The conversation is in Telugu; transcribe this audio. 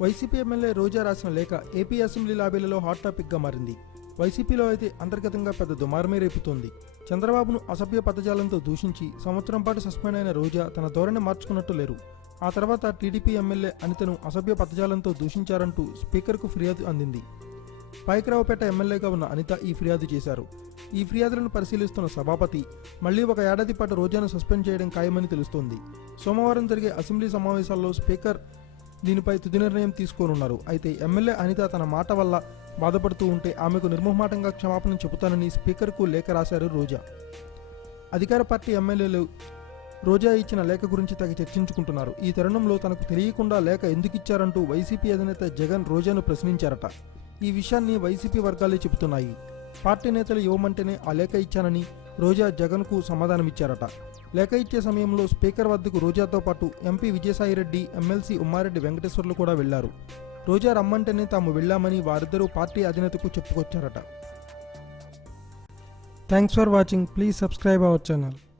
వైసీపీ ఎమ్మెల్యే రోజా రాసిన లేఖ ఏపీ అసెంబ్లీ లాబీలలో హాట్ టాపిక్గా మారింది. వైసీపీలో అయితే అంతర్గతంగా పెద్ద దుమారమే రేపుతోంది. చంద్రబాబును అసభ్య పదజాలంతో దూషించి సంవత్సరం పాటు సస్పెండ్ అయిన రోజా తన ధోరణి మార్చుకున్నట్టు లేరు. ఆ తర్వాత టీడీపీ ఎమ్మెల్యే అనితను అసభ్య పదజాలంతో దూషించారంటూ స్పీకర్కు ఫిర్యాదు అందింది. పైకరావుపేట ఎమ్మెల్యేగా ఉన్న అనిత ఈ ఫిర్యాదు చేశారు. ఈ ఫిర్యాదులను పరిశీలిస్తున్న సభాపతి మళ్ళీ ఒక ఏడాది పాటు రోజాను సస్పెండ్ చేయడం ఖాయమని తెలుస్తోంది. సోమవారం జరిగే అసెంబ్లీ సమావేశాల్లో స్పీకర్ దీనిపై తుది నిర్ణయం తీసుకోనున్నారు. అయితే ఎమ్మెల్యే అనిత తన మాట వల్ల బాధపడుతూ ఉంటే ఆమెకు నిర్మోహమాటంగా క్షమాపణ చెబుతానని స్పీకర్కు లేఖ రాశారు రోజా. అధికార పార్టీ ఎమ్మెల్యేలు రోజా ఇచ్చిన లేఖ గురించి తగ చర్చించుకుంటున్నారు. ఈ తరుణంలో తనకు తెలియకుండా లేఖ ఎందుకు ఇచ్చారంటూ వైసీపీ అధినేత జగన్ రోజాను ప్రశ్నించారట. ఈ విషయాన్ని వైసీపీ వర్గాలే చెబుతున్నాయి. పార్టీ నేతలు ఇవ్వమంటేనే ఆ లేఖ ఇచ్చానని రోజా జగన్కు సమాధానమిచ్చారట. లేఖ ఇచ్చే సమయంలో స్పీకర్ వద్దకు రోజాతో పాటు ఎంపీ విజయసాయిరెడ్డి ఎమ్మెల్సీ ఉమ్మారెడ్డి వెంకటేశ్వర్లు కూడా వెళ్ళారు. రోజా రమ్మంటేనే తాము వెళ్ళామని వారిద్దరూ పార్టీ అధినేతకు చెప్పుకొచ్చారట. Thanks for watching. Please subscribe our channel.